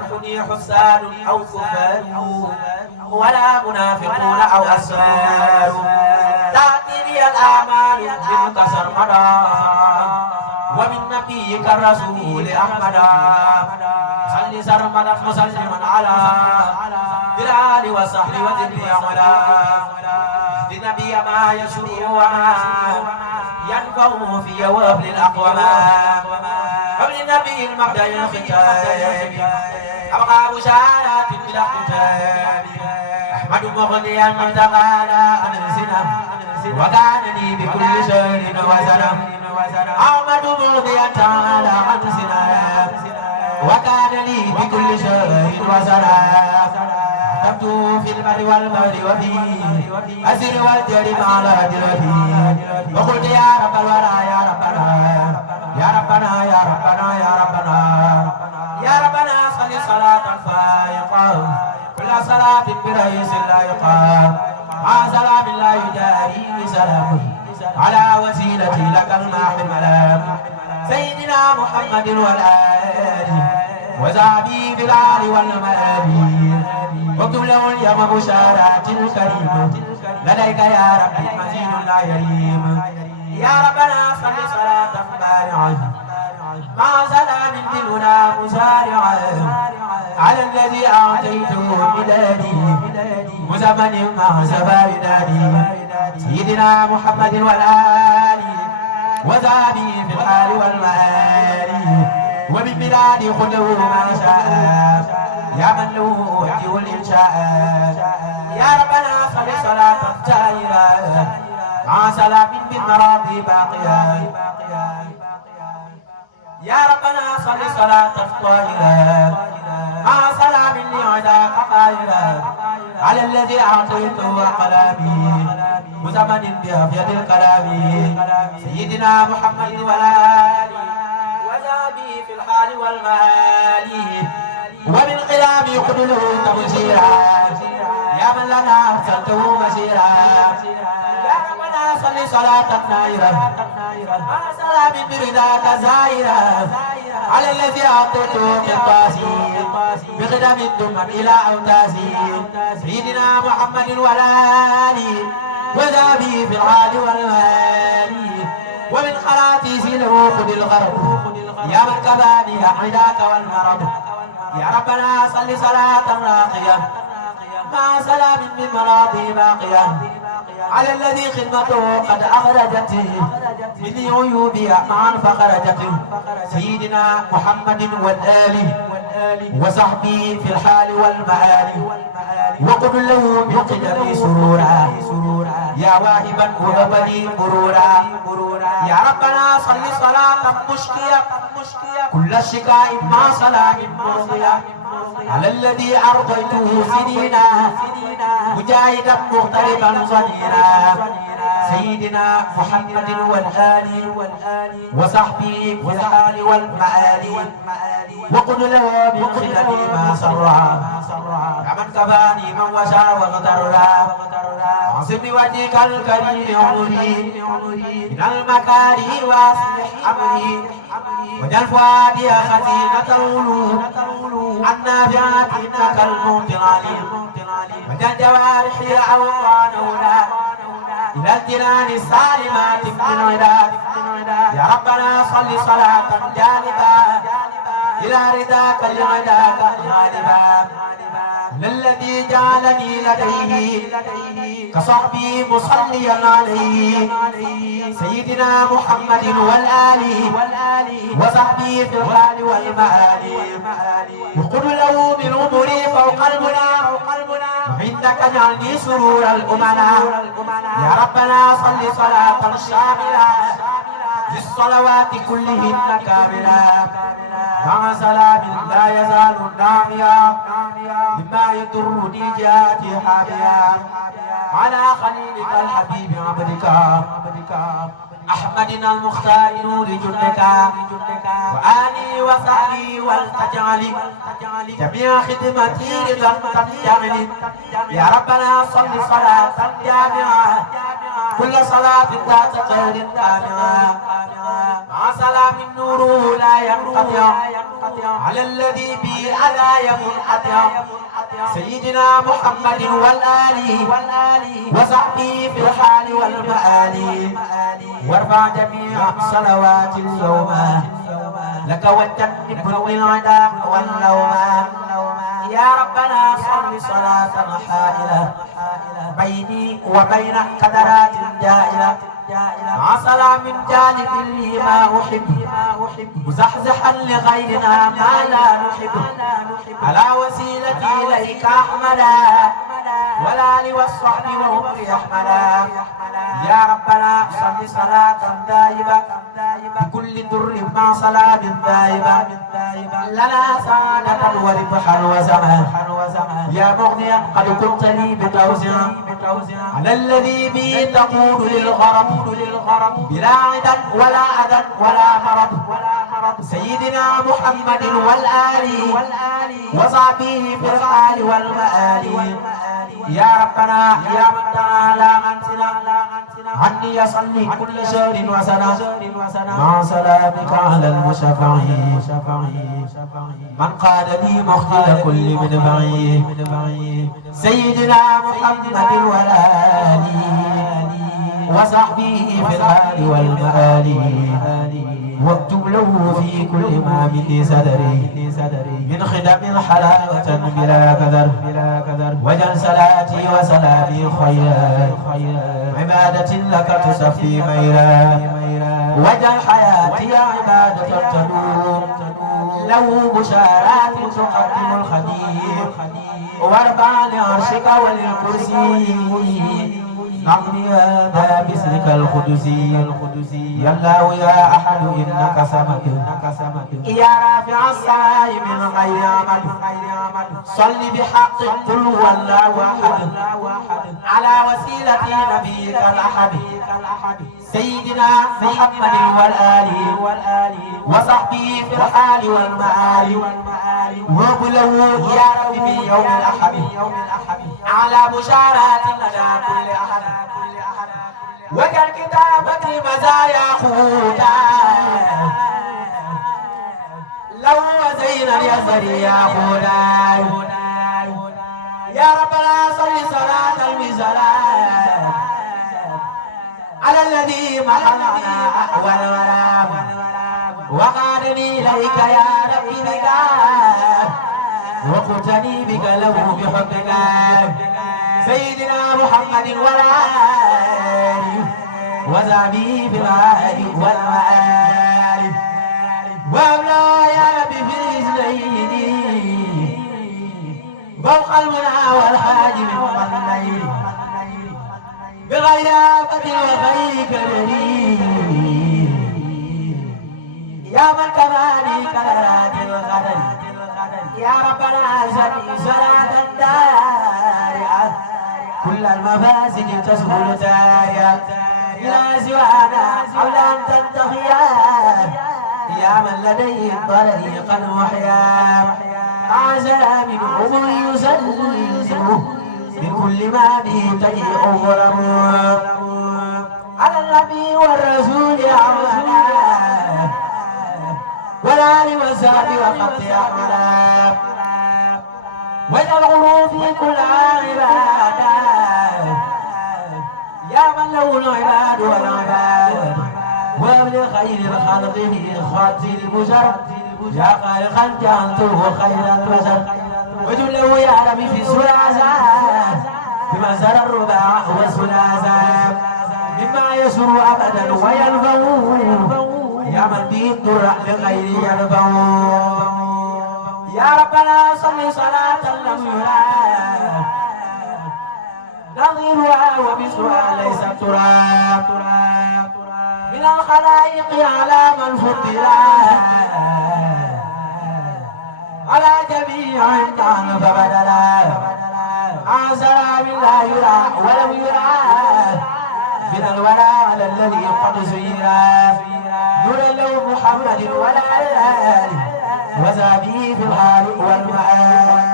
يدخلني حسان أو كفار ولا منافقون أو أسفار تأتيني الأعمال منك سرمدا ومن نبيك الرسول أحمدا صل سرمدا مسلما على بالآل وصحبه وذرية ولا لنبي ما يسر وما ينفع في وابل الأقوام قبل النبي المبدأ الختام أبقى بشارات بلا ختام أحمد مغنيا من تقالى أنزنا وكانني بكل شيء وزنا أحمد مغنيا تعالى أنزنا وكان لي بكل شيء وزنا كتبت في البر والبحر وفي أسر والجر مع الأجر وقلت يا رب الورى يا ربنا يا ربنا يا ربنا يا ربنا يا ربنا صل صلاة فائقة كل صلاة برئيس لا يقام مع سلام لا يجاري سلام على وسيلتي لك الماحي الملام سيدنا محمد والآل وزعبي بالآل والمآل واكتب له اليوم بشارات الكريم لديك يا ربي مزيد لا يريم يا ربنا صل صلاة بارعة مع سلام دلنا مسارعة على الذي أعطيته مدادي مزمن مع زبائدادي سيدنا محمد والآل وزعبي في الحال والمآل ومن بلادي خذه ما شاء يا من له يحيي الإنشاء يا ربنا صل صلاة جائرة مع سلام بالمراضي باقية يا ربنا صل صلاة طاهرة مع سلام لعداك قائرة على الذي أعطيته قلامي مزمن بأبيض الكلام سيدنا محمد والآل وزابي في الحال والمال وبالقلام يقبله تبشيرا يا من لنا أرسلته بشيرا يا ربنا صل صلاة نائرة مع سلام برداك زائرة على الذي أعطيته قطاسي بخدم الدم إلى أوتاسي سيدنا محمد والآل وذابي في الحال والمال ومن خراتيس له خذ الغرب يا من كفاني حداك والمرض يا ربنا صل صلاة راقية مع سلام من مراضي باقية على الذي خدمته قد أخرجته من عيوبي معا فخرجته سيدنا محمد والآل وصحبه في الحال والمآل وقل له من قدمي سرورا يا واهبا وهب لي مرورا يا ربنا صل صلاة مشكية كل الشكاء مع سلام مرضية على الذي أرضيته سنينا مجاهدا مغتربا صنينا سيدنا محمد والآل وصحبه في الحال والمآل وقل له من خدمي ما سرا كمن كفاني من وشى واغترا واعصم بوجهك الكريم عمري من المكاره واصلح أمري وجل فؤادي خزينة العلوم النافعات إنك المعطي العليم وجل جوارحي أوطان أولى إلى الجنان السالمات من العداد يا ربنا صل صلاة جالبة إلى رداك لعداك غالبا للذي جعلني لديه كصحبي مصليا عليه سيدنا محمد والآل وصحبه في الحال والمآل يقول له من أمري فوق المنى وعندك اجعلني سرور الأمنا يا ربنا صل صلاة شاملة للصلوات كلهن كاملة مع سلام لا يزال ناميا مما يضرني جاتي حاميا على خليلك الحبيب عبدك أحمدنا المختار نور جندك وآلي وصحبي والتجعل جميع خدمتي رضا تجعل يا ربنا صل صلاة جامعة كل صلاة ذات خير تامعة مع سلام النور لا ينقطع على الذي به على منقطع سيدنا محمد والآل وصحبه في الحال والمآل وارفع جميع صلوات اليوم لك وجنب العدا واللوم يا ربنا صل صلاة حائلة بيني وبين قدرات جائلة مع سلام جالب لي ما أحب مزحزحا لغيرنا ما لا نحب على وسيلتي إليك أحمدا والآل والصحب وهم يحمدا يا ربنا صل صلاة دائبة بكل در مع سلام دائبة لنا سعادة وربحا وزمان يا مغنيا قد كنت لي بتوزع على الذي به تقول للغرب بلا عدا ولا عدا ولا مرض سيدنا محمد والآل وصحبه في الحال والمآل يا ربنا يا من تعالى عنتنا عني يصلي كل شهر وسنة مع سلامك على المشفع من قال لي مختل كل مدفعي سيدنا محمد والآل وصحبه في الحال والمآل واكتب له في كل ما به صدري من خدم حلاوة بلا كدر وجل صلاتي وسلامي خيرا عبادة لك تصفي ميرا وجل حياتي عبادة تدوم له بشارات تقدم الخدير وارفع لعرشك وللكرسي نقضي هذا باسمك القدسي يا الله يا أحد إنك صمد يا رافع السماء من غير عمد صل بحق قل هو الله أحد على وسيلة نبيك الأحد سيدنا محمد والآل وصحبه في الحال والمآل وقله يا رب في يوم الأحد على بشارات لنا كل أحد وجل كتابة مزايا خودا لو وزينا اليسر يا خودا يا ربنا صل صلاة المسلام على الذي محلنا أحوال ورام وقادني إليك يا ربي بك وقتني بك له بحبك سيدنا محمد والآل وزعبي بالآل والمآل وابلا يا ربي في رجليني فوق المنى والحاجب والليل بغير آفة وغير كريم يا من كمالي كلرات الغدر يا ربنا زدني صلاة دارعة كل المفاسد تسهل تاريا لا سوانا قبل أن تنتهيا يا من لديه طريقا وحيا مع سلام الأمور يسلم من كل ما به تجيء ظلم على النبي والرسول أعوانا والآل والصحب وخط أحمدا واجعله في كل عبادة يا من له العباد والعباد وابن خير خلقه خاطر البشر يا خالقا جعلته خير البشر وجله يا ربي في الثلاثة بما سر الرباع والثلاثة مما يسر أبدا وينفع يا من به الدر لغير ينفع يا ربنا صل صلاة لم يرى نظيرها ومثلها ليس ترى من الخلائق على من فضلا على جميع كان فبدلا مع سلام لا يرى ولم يرى من الورى على الذي قد زينا نورا له محمد ولا آله وزابيه في الحال والمعاد